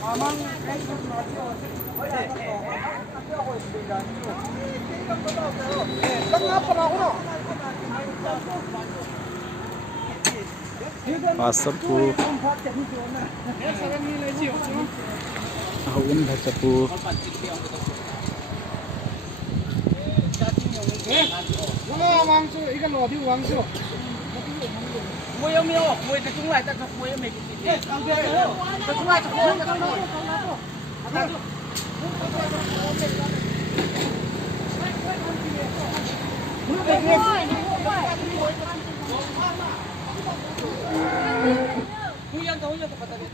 Mamang kahit mas masyo. Pasok po. Ahon baca po. Wala wangso, ikan lodi wangso. Mui ông yêu, mui cái chúng lại ta học mui mình. Cái chúng lại ta mui cái chúng. Huyan tahu ya kepada dia.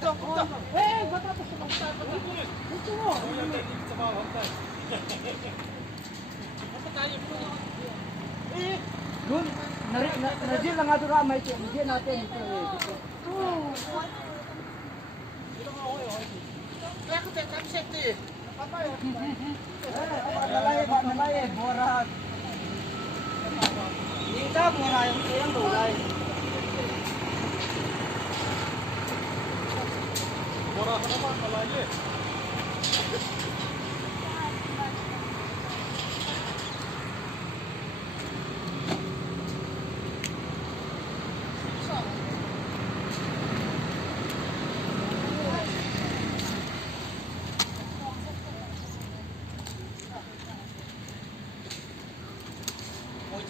Nun, najil lang ato ramay siya. Najil natin ito. Kaya ko tayo kami safety. Nalay, borat. Hindi mura yung kayang dulay. Mura ka naman, malayo eh.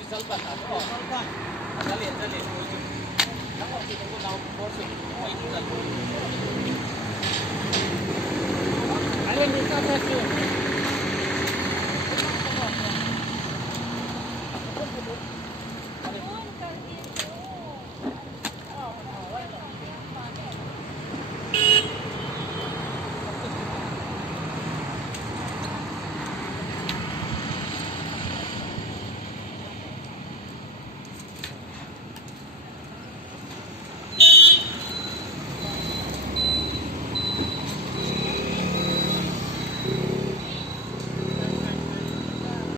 Salbat atau salbat. Dali. Nako kita ko na po boss. May tulad. Alin dito kasi.